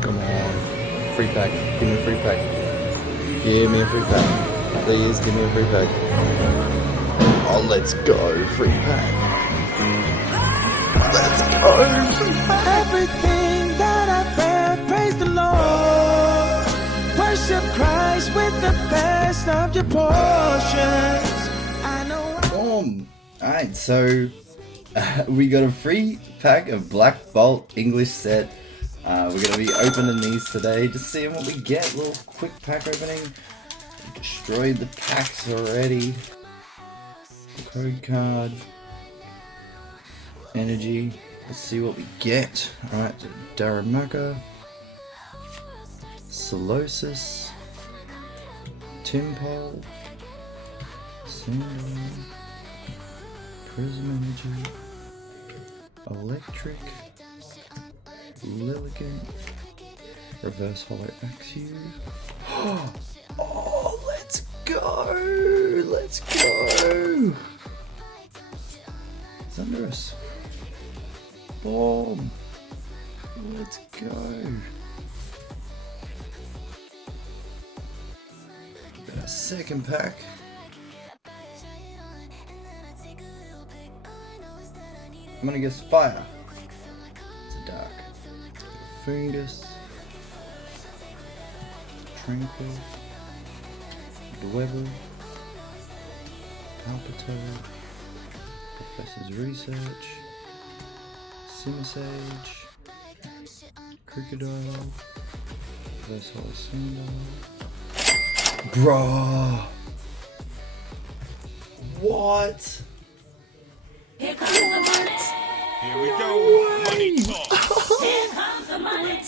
Come on. Free pack. Give me a free pack. Give me a free pack. Please give me a free pack. Oh, let's go. Free pack. Let's go. Free pack. Everything that I've read, praise the Lord. Worship Christ with the best of your portions. I know. Boom. Alright, so we got a free pack of Black Bolt English set. We're going to be opening these today, just seeing what we get. Little quick pack opening. Destroyed the packs already. Code card. Energy. Let's see what we get. Alright, Daramaka. Solosis. Timpole. Sandal. Prism Energy. Electric. Lilligant. Reverse Hollow Axew. Oh, let's go! Let's go! It's under us. Boom! Let's go! Got a second pack. I'm gonna guess fire. It's a dark. Fungus. Tranquil. Dweller. Palpitoad. Professor's Research. Simisage. Crocodile. Versatile Symbol. Bruh! What? Here comes the money. Here we go. Money talk. Here comes the money.